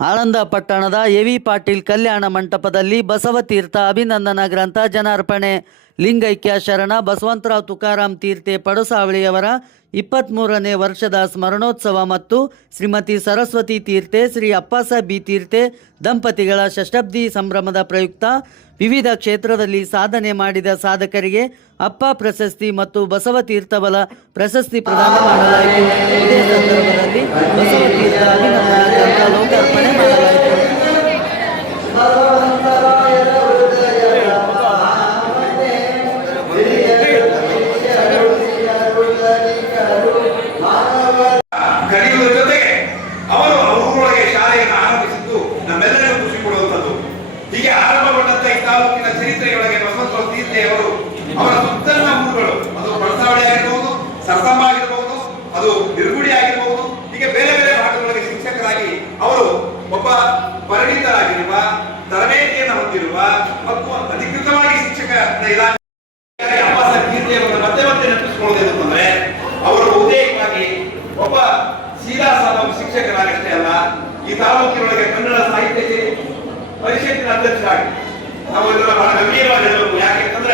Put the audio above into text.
ಆಳಂದ ಪಟ್ಟಣದ ಎವಿ ಪಾಟೀಲ್ ಕಲ್ಯಾಣ ಮಂಟಪದಲ್ಲಿ ಬಸವತೀರ್ಥ ಅಭಿನಂದನಾ ಗ್ರಂಥ ಜನಾರ್ಪಣೆ. ಲಿಂಗೈಕ್ಯ ಶರಣ ಬಸವಂತರಾವ್ ತುಕಾರಾಮ್ ತೀರ್ಥೆ ಪಡುಸಾವಳಿಯವರ ಇಪ್ಪತ್ತ್ಮೂರನೇ ವರ್ಷದ ಸ್ಮರಣೋತ್ಸವ ಮತ್ತು ಶ್ರೀಮತಿ ಸರಸ್ವತಿ ತೀರ್ಥೆ, ಶ್ರೀ ಅಪ್ಪಾಸ ಬಿ ತೀರ್ಥೆ, ದಂಪತಿಗಳ ಷಷ್ಠಬ್ದಿ ಸಂಭ್ರಮದ ಪ್ರಯುಕ್ತ ವಿವಿಧ ಕ್ಷೇತ್ರದಲ್ಲಿ ಸಾಧನೆ ಮಾಡಿದ ಸಾಧಕರಿಗೆ ಅಪ್ಪ ಪ್ರಶಸ್ತಿ ಮತ್ತು ಬಸವತೀರ್ಥಬಲ ಪ್ರಶಸ್ತಿ ಪ್ರದಾನ ಮಾಡಲಾಯಿತು. ಇದೇ ಸಂದರ್ಭದಲ್ಲಿ ಬಸವತೀರ್ಥ ತಾಲೂಕಿನ ಚರಿತ್ರೆಯೊಳಗೆ ಬಸವಂತ ತೀರ್ಥೆಯವರು ಅವರ ಸುತ್ತಲಿನ ಊರುಗಳು. ಅದು ಬಳಸಾವಳಿ ಆಗಿರಬಹುದು ಸರ್ತಂಬ ಆಗಿರಬಹುದು ಅದು ನಿರ್ಗುಡಿ ಆಗಿರಬಹುದು ಹೀಗೆ ಬೇರೆ ಬೇರೆ ಭಾಗಗಳಿಗೆ ಶಿಕ್ಷಕರಾಗಿ ಅವರು ಒಬ್ಬ ಪರಿಣಿತರಾಗಿರುವ, ತರಬೇತಿಯನ್ನು ಹೊಂದಿರುವ, ಮತ್ತು ಅಧಿಕೃತವಾಗಿ ಶಿಕ್ಷಕ ಇಲಾಖೆ ಮತ್ತೆ ಒಬ್ಬ ಶಿಕ್ಷಕರಾಗಷ್ಟೇ ಅಲ್ಲ, ಈ ತಾಲೂಕಿನೊಳಗೆ ಕನ್ನಡ ಸಾಹಿತ್ಯ ಪರಿಷತ್ತಿನ ಅಧ್ಯಕ್ಷರಾಗಿ ನಾವು ಇದನ್ನ ಬಹಳ ಗಂಭೀರವಾಗಿ ಹೇಳಬೇಕು ಯಾಕೆಂತಂದ್ರೆ